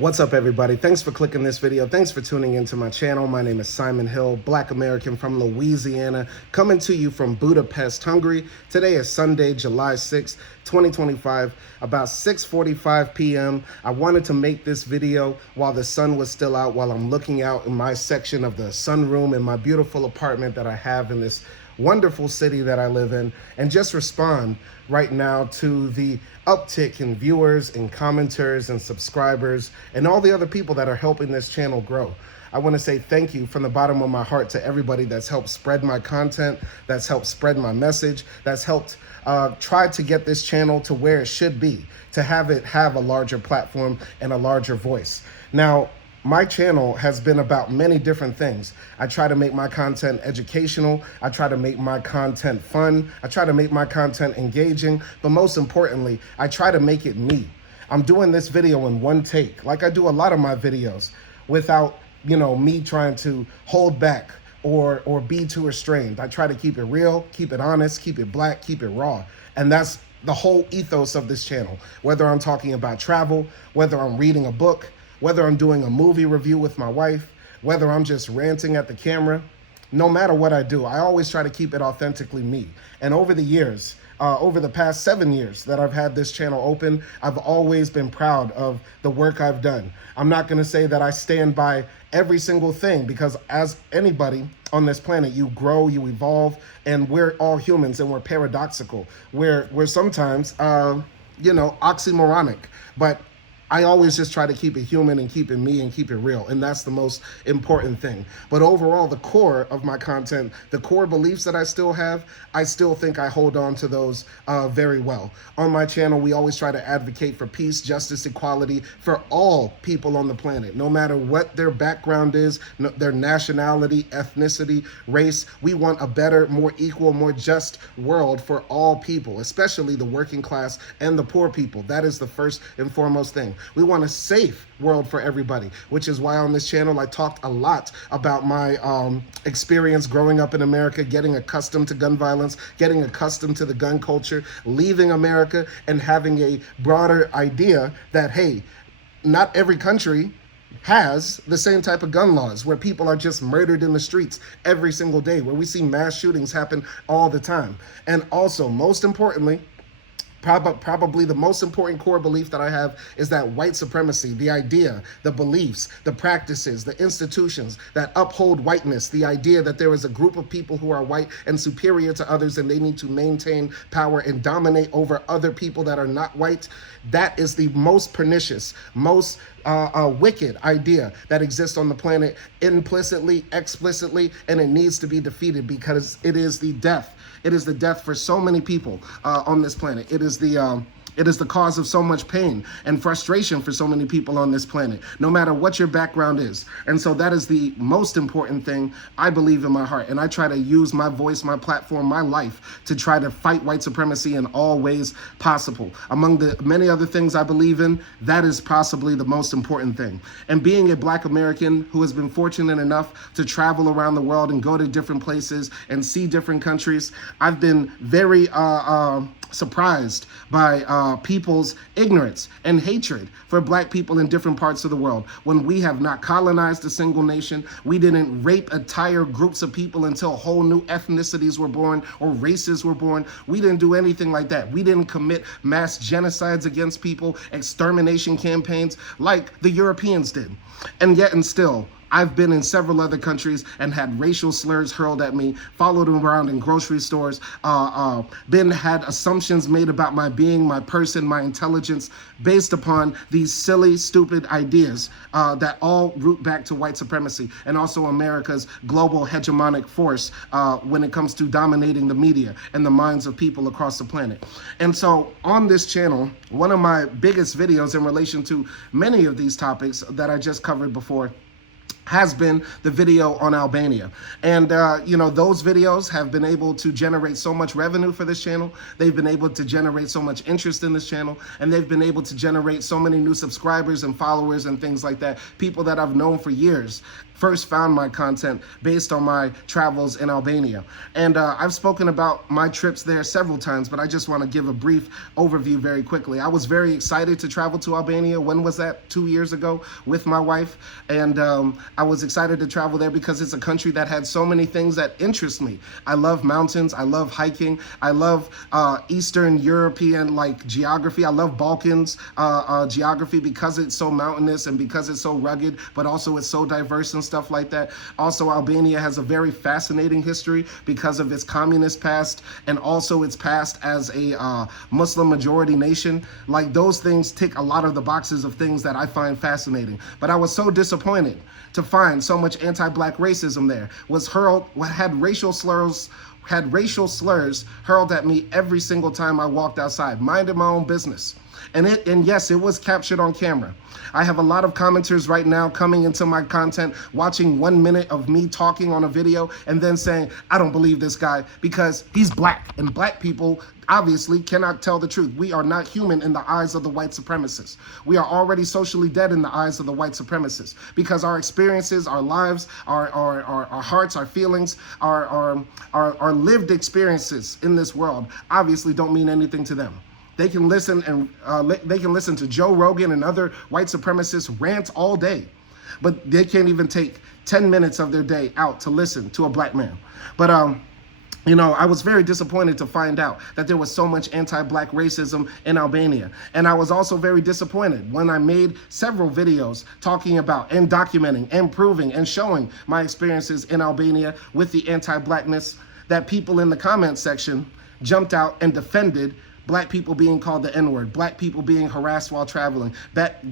What's up, everybody? Thanks for clicking this video. Thanks for tuning into my channel. My name is Simon Hill, Black American from Louisiana, coming to you from Budapest, Hungary. Today is Sunday, July 6th, 2025, about 6:45 p.m. I wanted to make this video while the sun was still out, while I'm looking out in my section of the sunroom in my beautiful apartment that I have in this wonderful city that I live in, and just respond right now to the uptick in viewers and commenters and subscribers and all the other people that are helping this channel grow. I want to say thank you from the bottom of my heart to everybody that's helped spread my content, that's helped spread my message, that's helped try to get this channel to where it should be, to have it have a larger platform and a larger voice. Now, my channel has been about many different things. I try to make my content educational. I try to make my content fun. I try to make my content engaging. But most importantly, I try to make it me. I'm doing this video in one take, like I do a lot of my videos, without, me trying to hold back or be too restrained. I try to keep it real, keep it honest, keep it black, keep it raw. And that's the whole ethos of this channel. Whether I'm talking about travel, whether I'm reading a book, whether I'm doing a movie review with my wife, whether I'm just ranting at the camera, no matter what I do, I always try to keep it authentically me. And over the years, over the past 7 years that I've had this channel open, I've always been proud of the work I've done. I'm not gonna say that I stand by every single thing, because as anybody on this planet, you grow, you evolve, and we're all humans and we're paradoxical. We're sometimes, oxymoronic, but I always just try to keep it human and keep it me and keep it real. And that's the most important thing. But overall, the core of my content, the core beliefs that I still have, I still think I hold on to those very well. On my channel, we always try to advocate for peace, justice, equality for all people on the planet, no matter what their background is, their nationality, ethnicity, race. We want a better, more equal, more just world for all people, especially the working class and the poor people. That is the first and foremost thing. We want a safe world for everybody, which is why on this channel I talked a lot about my experience growing up in America, getting accustomed to gun violence, getting accustomed to the gun culture, leaving America, and having a broader idea that, hey, not every country has the same type of gun laws where people are just murdered in the streets every single day, where we see mass shootings happen all the time. And also, most importantly, probably the most important core belief that I have is that white supremacy, the idea, the beliefs, the practices, the institutions that uphold whiteness, the idea that there is a group of people who are white and superior to others and they need to maintain power and dominate over other people that are not white, that is the most pernicious, most wicked idea that exists on the planet, implicitly, explicitly, and it needs to be defeated, because it is the death. It is the death for so many people on this planet. It is the cause of so much pain and frustration for so many people on this planet, no matter what your background is. And so that is the most important thing I believe in my heart. And I try to use my voice, my platform, my life to try to fight white supremacy in all ways possible. Among the many other things I believe in, that is possibly the most important thing. And being a Black American who has been fortunate enough to travel around the world and go to different places and see different countries, I've been very surprised by people's ignorance and hatred for Black people in different parts of the world. When we have not colonized a single nation, we didn't rape entire groups of people until whole new ethnicities were born or races were born. We didn't do anything like that. We didn't commit mass genocides against people, extermination campaigns like the Europeans did. And yet and still, I've been in several other countries and had racial slurs hurled at me, followed around in grocery stores, had assumptions made about my being, my person, my intelligence, based upon these silly, stupid ideas that all root back to white supremacy and also America's global hegemonic force when it comes to dominating the media and the minds of people across the planet. And so on this channel, one of my biggest videos in relation to many of these topics that I just covered before has been the video on Albania. And, those videos have been able to generate so much revenue for this channel. They've been able to generate so much interest in this channel, and they've been able to generate so many new subscribers and followers and things like that. People that I've known for years first found my content based on my travels in Albania. And I've spoken about my trips there several times, but I just want to give a brief overview very quickly. I was very excited to travel to Albania. When was that? 2 years ago with my wife. And I was excited to travel there because it's a country that had so many things that interest me. I love mountains. I love hiking. I love Eastern European like geography. I love Balkans geography because it's so mountainous and because it's so rugged, but also it's so diverse and stuff like that. Also, Albania has a very fascinating history because of its communist past and also its past as a Muslim majority nation. Like, those things tick a lot of the boxes of things that I find fascinating. But I was so disappointed to find so much anti-black racism there. Had racial slurs hurled at me every single time I walked outside, minding my own business. And yes, it was captured on camera. I have a lot of commenters right now coming into my content, watching 1 minute of me talking on a video and then saying, I don't believe this guy because he's black. And black people obviously cannot tell the truth. We are not human in the eyes of the white supremacists. We are already socially dead in the eyes of the white supremacists because our experiences, our lives, our hearts, our feelings, our lived experiences in this world obviously don't mean anything to them. They can listen to Joe Rogan and other white supremacists rant all day, but they can't even take 10 minutes of their day out to listen to a black man. But you know, I was very disappointed to find out that there was so much anti-black racism in Albania. And I was also very disappointed when I made several videos talking about and documenting and proving and showing my experiences in Albania with the anti-blackness, that people in the comment section jumped out and defended black people being called the N-word, black people being harassed while traveling,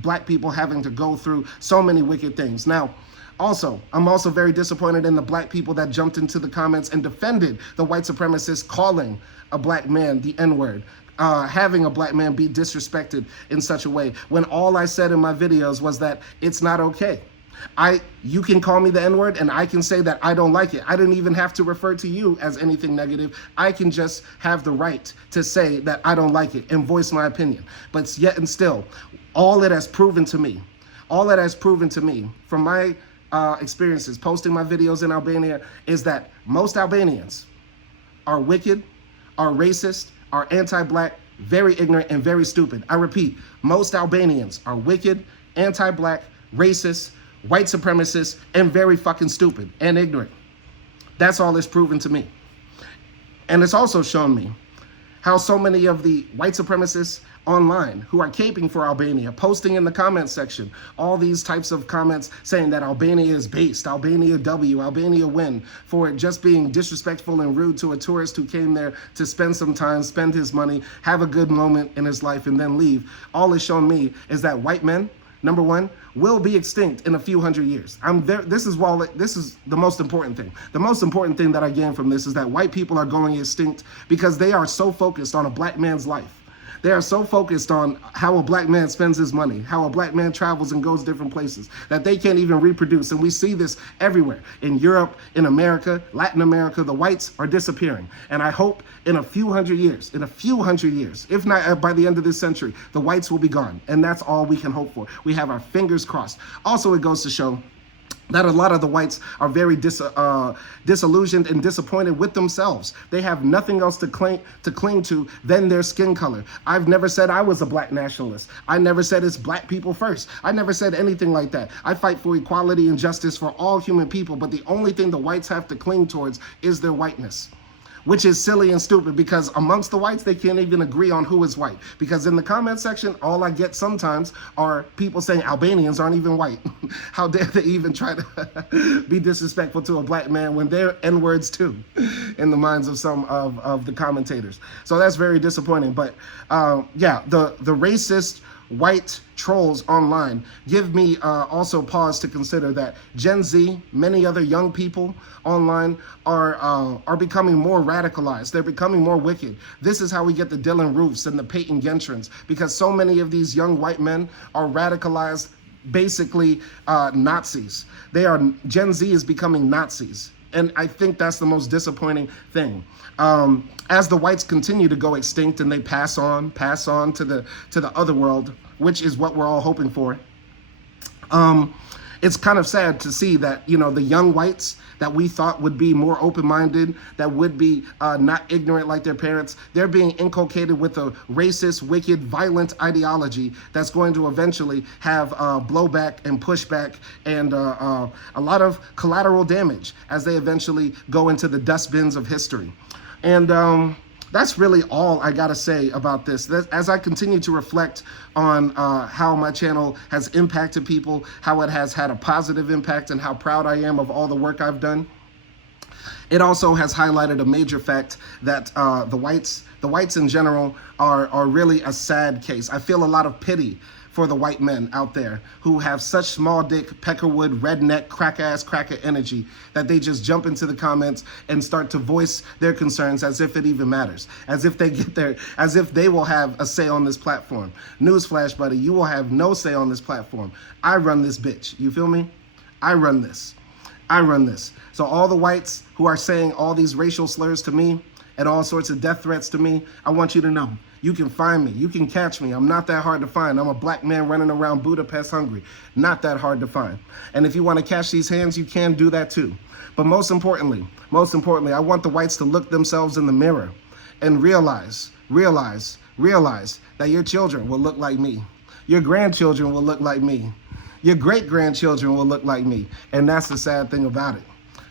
black people having to go through so many wicked things. Now, I'm also very disappointed in the black people that jumped into the comments and defended the white supremacists calling a black man the N-word, having a black man be disrespected in such a way, when all I said in my videos was that it's not okay. You can call me the N-word and I can say that I don't like it. I didn't even have to refer to you as anything negative. I can just have the right to say that I don't like it and voice my opinion. But yet and still, all it has proven to me from my experiences posting my videos in Albania is that most Albanians are wicked, are racist, are anti-black, very ignorant, and very stupid. I repeat, most Albanians are wicked, anti-black, racist, white supremacists, and very fucking stupid and ignorant. That's all it's proven to me. And it's also shown me how so many of the white supremacists online who are caping for Albania, posting in the comment section, all these types of comments saying that Albania is based, Albania W, Albania win, for it just being disrespectful and rude to a tourist who came there to spend some time, spend his money, have a good moment in his life, and then leave. All it's shown me is that white men, number one, will be extinct in a few hundred years. This is the most important thing. The most important thing that I gain from this is that white people are going extinct because they are so focused on a black man's life. They are so focused on how a black man spends his money, how a black man travels and goes different places, that they can't even reproduce. And we see this everywhere. In Europe, in America, Latin America, the whites are disappearing. And I hope in a few hundred years, if not by the end of this century, the whites will be gone. And that's all we can hope for. We have our fingers crossed. Also, it goes to show that a lot of the whites are very disillusioned and disappointed with themselves. They have nothing else to cling to than their skin color. I've never said I was a black nationalist. I never said it's black people first. I never said anything like that. I fight for equality and justice for all human people, but the only thing the whites have to cling towards is their whiteness, which is silly and stupid because amongst the whites, they can't even agree on who is white. Because in the comment section, all I get sometimes are people saying Albanians aren't even white. How dare they even try to be disrespectful to a black man when they're N-words too, in the minds of some of the commentators. So that's very disappointing. But yeah, the racist white trolls online give me also pause to consider that Gen Z, many other young people online are becoming more radicalized. They're becoming more wicked. This is how we get the Dylan Roofs and the Peyton Gentrons, because so many of these young white men are radicalized, basically Nazis. Gen Z is becoming Nazis. And I think that's the most disappointing thing. As the whites continue to go extinct and they pass on to the other world, which is what we're all hoping for. It's kind of sad to see that, you know, the young whites that we thought would be more open-minded, that would be not ignorant like their parents, they're being inculcated with a racist, wicked, violent ideology that's going to eventually have blowback and pushback and a lot of collateral damage as they eventually go into the dustbins of history. And that's really all I gotta say about this. As I continue to reflect on how my channel has impacted people, how it has had a positive impact, and how proud I am of all the work I've done, it also has highlighted a major fact that the whites in general are really a sad case. I feel a lot of pity for the white men out there who have such small dick, peckerwood, redneck, cracker energy that they just jump into the comments and start to voice their concerns as if it even matters, as if they will have a say on this platform. Newsflash, buddy, you will have no say on this platform. I run this bitch, you feel me? I run this. So all the whites who are saying all these racial slurs to me and all sorts of death threats to me, I want you to know, you can find me, you can catch me. I'm not that hard to find. I'm a black man running around Budapest, Hungary. Not that hard to find. And if you want to catch these hands, you can do that too. But most importantly, I want the whites to look themselves in the mirror and realize that your children will look like me. Your grandchildren will look like me. Your great-grandchildren will look like me. And that's the sad thing about it.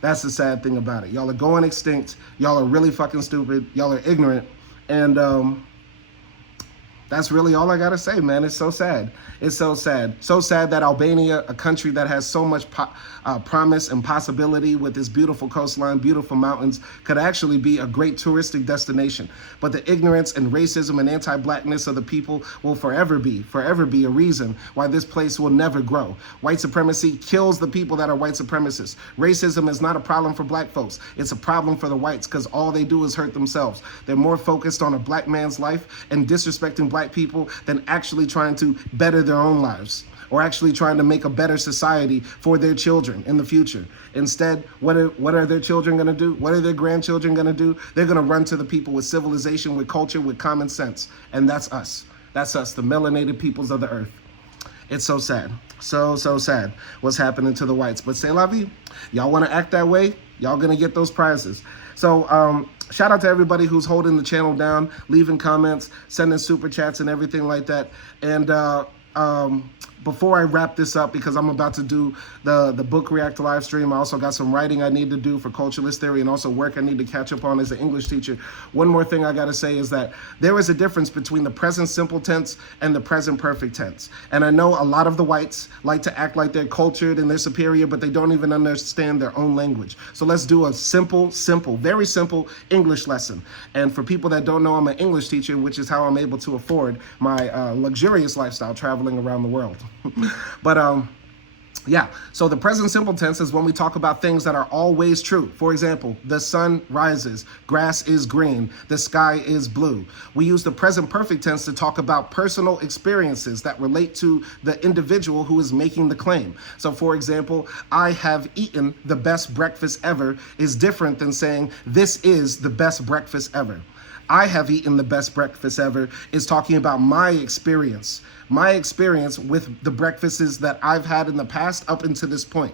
That's the sad thing about it. Y'all are going extinct. Y'all are really fucking stupid. Y'all are ignorant. And that's really all I gotta say, man. It's so sad. It's so sad. So sad that Albania, a country that has so much promise and possibility with its beautiful coastline, beautiful mountains, could actually be a great touristic destination. But the ignorance and racism and anti-blackness of the people will forever be a reason why this place will never grow. White supremacy kills the people that are white supremacists. Racism is not a problem for black folks. It's a problem for the whites because all they do is hurt themselves. They're more focused on a black man's life and disrespecting black people than actually trying to better their own lives or actually trying to make a better society for their children in the future. Instead, what are their children gonna do? What are their grandchildren gonna do? They're gonna run to the people with civilization, with culture, with common sense. And that's us. That's us, the melanated peoples of the earth. It's so sad. So sad what's happening to the whites. But c'est la vie. Y'all wanna act that way? Y'all gonna get those prizes. So shout out to everybody who's holding the channel down, leaving comments, sending super chats and everything like that. And before I wrap this up, because I'm about to do the book react live stream, I also got some writing I need to do for culturalist theory and also work I need to catch up on as an English teacher. One more thing I gotta say is that there is a difference between the present simple tense and the present perfect tense. And I know a lot of the whites like to act like they're cultured and they're superior, but they don't even understand their own language. So let's do a simple, very simple English lesson. And for people that don't know, I'm an English teacher, which is how I'm able to afford my luxurious lifestyle traveling around the world. But yeah, so the present simple tense is when we talk about things that are always true. For example, the sun rises, grass is green, the sky is blue. We use the present perfect tense to talk about personal experiences that relate to the individual who is making the claim. So for example, I have eaten the best breakfast ever is different than saying this is the best breakfast ever. I have eaten the best breakfast ever is talking about my experience with the breakfasts that I've had in the past up until this point.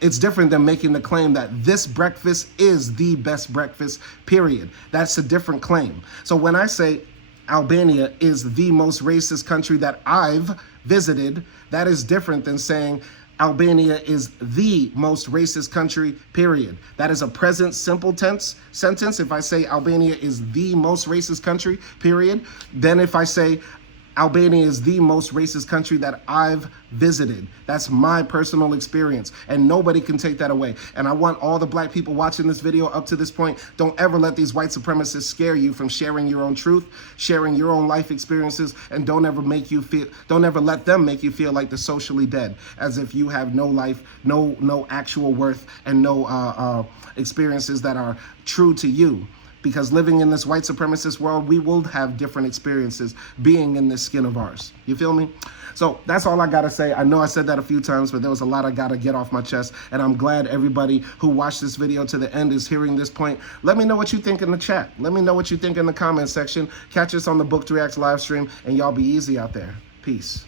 It's different than making the claim that this breakfast is the best breakfast, period. That's a different claim. So when I say Albania is the most racist country that I've visited, that is different than saying Albania is the most racist country, period. That is a present simple tense sentence. If I say Albania is the most racist country, period. Then if I say Albania is the most racist country that I've visited. That's my personal experience, and nobody can take that away. And I want all the black people watching this video up to this point, don't ever let these white supremacists scare you from sharing your own truth, sharing your own life experiences, and don't ever let them make you feel like the socially dead, as if you have no life, no actual worth, and no experiences that are true to you. Because living in this white supremacist world, we will have different experiences being in this skin of ours. You feel me? So that's all I gotta say. I know I said that a few times, but there was a lot I gotta get off my chest. And I'm glad everybody who watched this video to the end is hearing this point. Let me know what you think in the chat. Let me know what you think in the comment section. Catch us on the Book to React live stream, and y'all be easy out there. Peace.